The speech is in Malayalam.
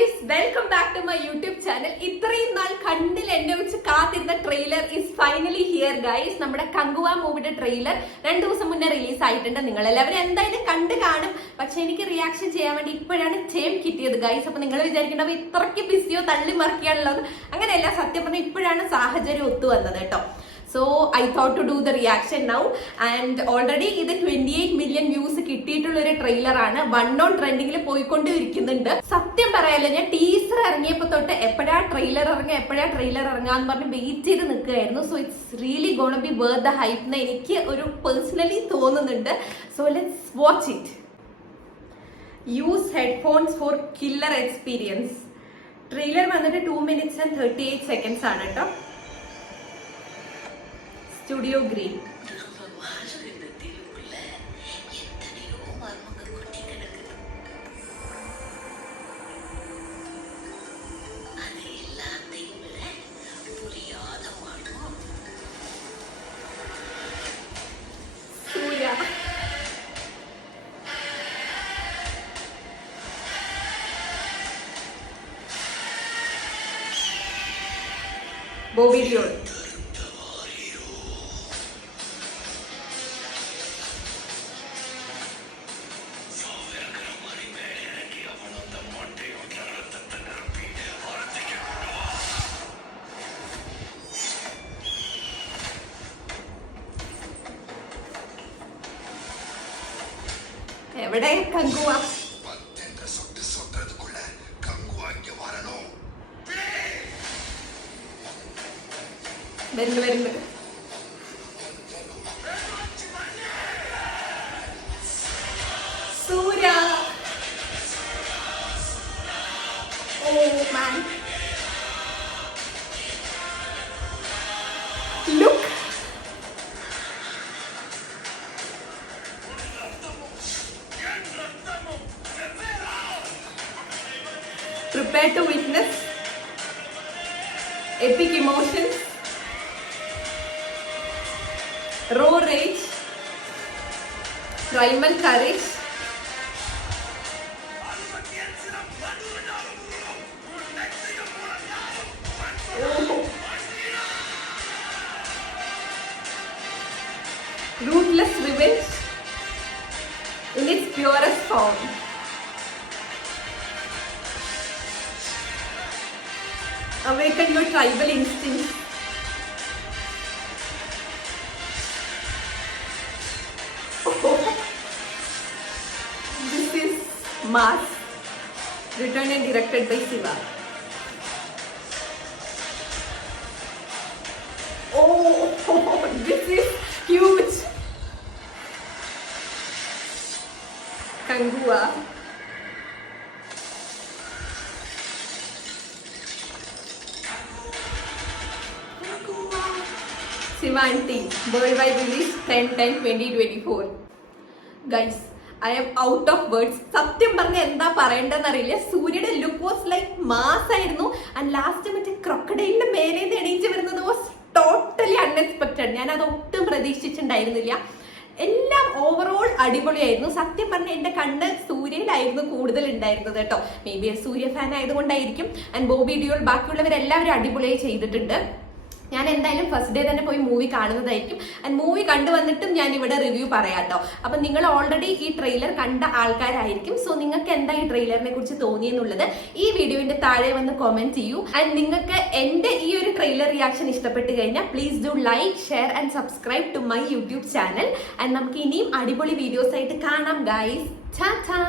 guys, welcome back to my YouTube channel. ഇത്രയും നാൾ കണ്ണിൽ എന്നെ വെച്ച് കാത്തിരുന്ന trailer is finally here guys. നമ്മുടെ കങ്കുവ മൂവിയുടെ ട്രെയിലർ 2 ദിവസം മുന്നേ റിലീസ് ആയിട്ടുണ്ട്. നിങ്ങൾ എല്ലാവരും എന്തായാലും കണ്ടു കാണും. പക്ഷെ എനിക്ക് റിയാക്ഷൻ ചെയ്യാൻ വേണ്ടി ഇപ്പോഴാണ് ടൈം കിട്ടിയത് ഗൈസ്. അപ്പൊ നിങ്ങൾ വിചാരിക്കേണ്ടത് ഇത്രയ്ക്ക് ബിസിയോ തള്ളി മറിക്കാനുള്ളത് അങ്ങനെയല്ല. സത്യം പറഞ്ഞാൽ ഇപ്പോഴാണ് സാഹചര്യം ഒത്തു വന്നത് കേട്ടോ. So I thought to do the reaction now and already ഇത് 28 million views കിട്ടിയിട്ടുള്ള ഒരു ട്രെയിലർ ആണ്. 1 on ട്രെൻഡിങ്ങിൽ പോയിക്കൊണ്ടിരിക്കുന്നുണ്ട്. സത്യം പറയാലോ, ഞാൻ ടീസർ ഇറങ്ങിയപ്പോ തൊട്ട് എപ്പോഴാ ട്രെയിലർ ഇറങ്ങാന്ന് പറഞ്ഞ് വെയിറ്റ് ചെയ്ത് നിൽക്കുകയായിരുന്നു. So it's really gonna be worth the hype എന്ന് എനിക്ക് ഒരു പേഴ്സണലി തോന്നുന്നുണ്ട്. So let's watch it. Use headphones for killer experience. Trailer വന്നിട്ട് 2 minutes and 38 seconds ആണ് കേട്ടോ. Studio Green. Surya. Bobby Deol. എവിടെ കങ്കുവ? വരുന്നുണ്ട്. സൂര്യ. ഓ മാൻ, look. Prepare to witness epic emotions, raw rage, primal courage, ruthless revenge in its purest form. Awaken your tribal instincts. This is Mass, written and directed by Siva. Oh, this is huge. Kangua. Siva and team, worldwide release 10/10/2024. Guys, I am out of words. സത്യം പറഞ്ഞ എന്താ പറയേണ്ടതെന്ന് അറിയില്ല. സൂര്യയുടെ ലുക്ക് വാസ് ലൈക്ക് മാസ് ആയിരുന്നു. ആൻഡ് ലാസ്റ്റ് മറ്റേ ക്രൊക്കഡൈലിന്റെ മേലെ എണീച്ച് വരുന്നത് വാസ് ടോട്ടലി അൺഎക്സ്പെക്ടഡ്. ഞാൻ അത് ഒട്ടും പ്രതീക്ഷിച്ചിട്ടുണ്ടായിരുന്നില്ല. എല്ലാം ഓവറോൾ അടിപൊളിയായിരുന്നു. സത്യം പറഞ്ഞ എന്റെ കണ്ണ് സൂര്യയിലായിരുന്നു കൂടുതൽ ഉണ്ടായിരുന്നത് കേട്ടോ. മേ ബി സൂര്യ ഫാൻ ആയതുകൊണ്ടായിരിക്കും. ആൻഡ് ബോബി ഡിയോൾ, ബാക്കിയുള്ളവരെല്ലാവരും അടിപൊളിയായി ചെയ്തിട്ടുണ്ട്. ഞാൻ എന്തായാലും ഫസ്റ്റ് ഡേ തന്നെ പോയി മൂവി കാണുന്നതായിരിക്കും. ആൻഡ് മൂവി കണ്ടുവന്നിട്ടും ഞാൻ ഇവിടെ റിവ്യൂ പറയാട്ടോ. അപ്പൊ നിങ്ങൾ ഓൾറെഡി ഈ ട്രെയിലർ കണ്ട ആൾക്കാരായിരിക്കും. സോ നിങ്ങൾക്ക് എന്താ ഈ ട്രെയിലറിനെ കുറിച്ച് തോന്നിയെന്നുള്ളത് ഈ വീഡിയോന്റെ താഴെ വന്ന് കമന്റ് ചെയ്യൂ. ആൻഡ് നിങ്ങൾക്ക് എന്റെ ഈ ഒരു ട്രെയിലർ റിയാക്ഷൻ ഇഷ്ടപ്പെട്ട് കഴിഞ്ഞാൽ please do like, share and subscribe to my YouTube channel. And നമുക്ക് ഇനിയും അടിപൊളി വീഡിയോസ് ആയിട്ട് കാണാം ഗൈസ്. ടാറ്റാ.